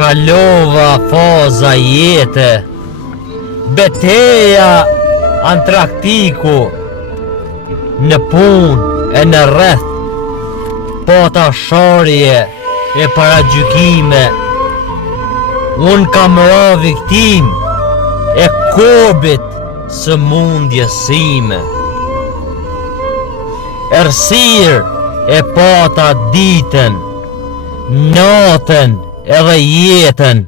kalova faza jete, beteja Antraktiku, në pun e në rreth, pata sharje e paragjykime, unë kam ra viktim e kobit së mundjesime. Ersir e pata ditën, natën edhe jetën,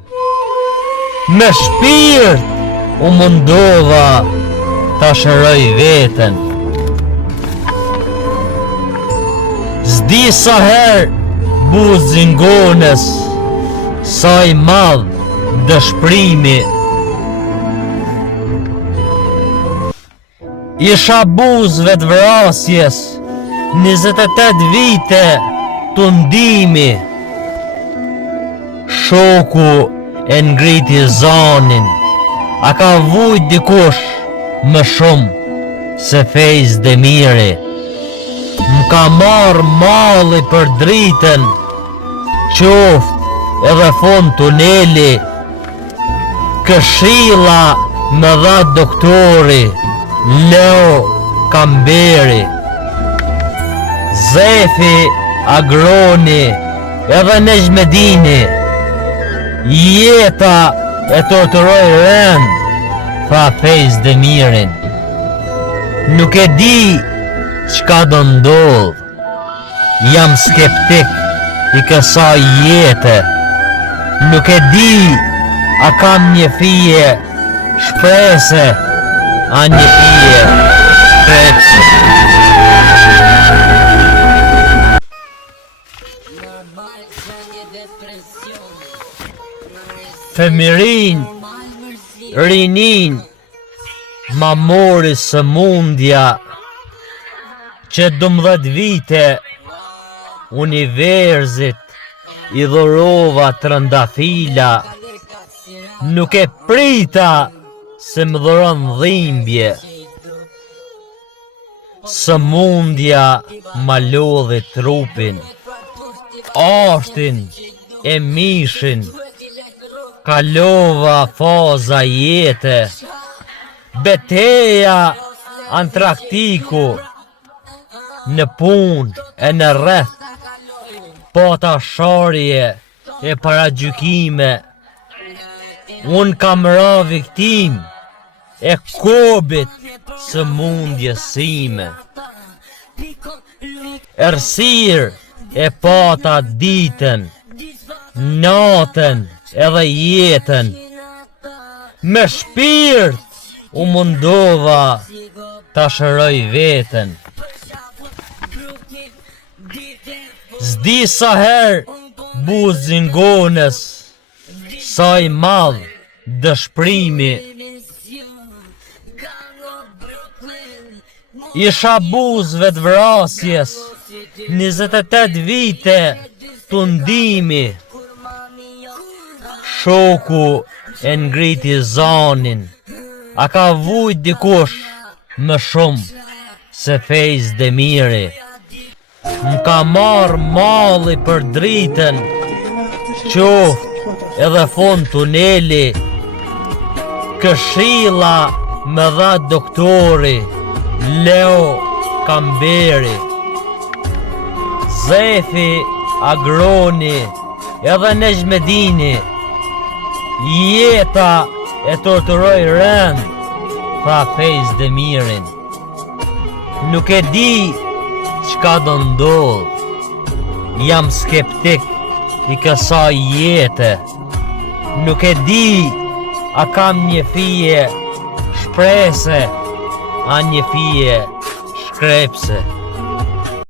me shpirt u mundova ta shëroj veten. S'di sa her buzin gonës, sa i madh dëshprimi. Isha buzve të vrasjes, 28 vite të ndimi. Shoku e ngriti zanin, a ka vujt dikush më shumë se Fejz Demiri. M'ka marrë malli për dritën, qoft edhe fond tuneli, këshilla më dha doktori Leo Kamberi. Zefi Agroni edhe Nejmedini, jeta e torturoj rend, tha Fejz Demirin. Nuk e di çka do ndodh, jam skeptik i kësaj jete. Nuk e di a kam një fije shprese, a një fije shprese. Femirin, rinin, ma mori sëmundja, që 12 vite universit i dhurova trëndafila. Nuk e prita se më dhuron dhimbje, sëmundja ma lodhi trupin, ashtin e mishin. Kalova faza jete, beteja Antraktiku, në pun e në rreth, pata sharje e paragjykime. Unë kam ra viktim e kobit së mundjesime. Ersir e pata ditën, natën edhe jetën, me shpirt u mundova ta shëroj veten. S'di sa her buzin gonës, sa i madh dëshprimi. Isha buzve të vrasjes, 28 vite të ndimi. Shoku e ngriti zanin, a ka vujt dikush më shumë se Fejz Demiri. M'ka marrë malli për dritën, qoft edhe fond tuneli, këshilla më dha doktori Leo Kamberi. Zefi Agroni edhe Nejmedini, jeta e torturoj rend, tha Fejz Demirin. Nuk e di çka do ndodh, jam skeptik i kësaj jete. Nuk e di a kam një fije shprese, a një fije shkrepse.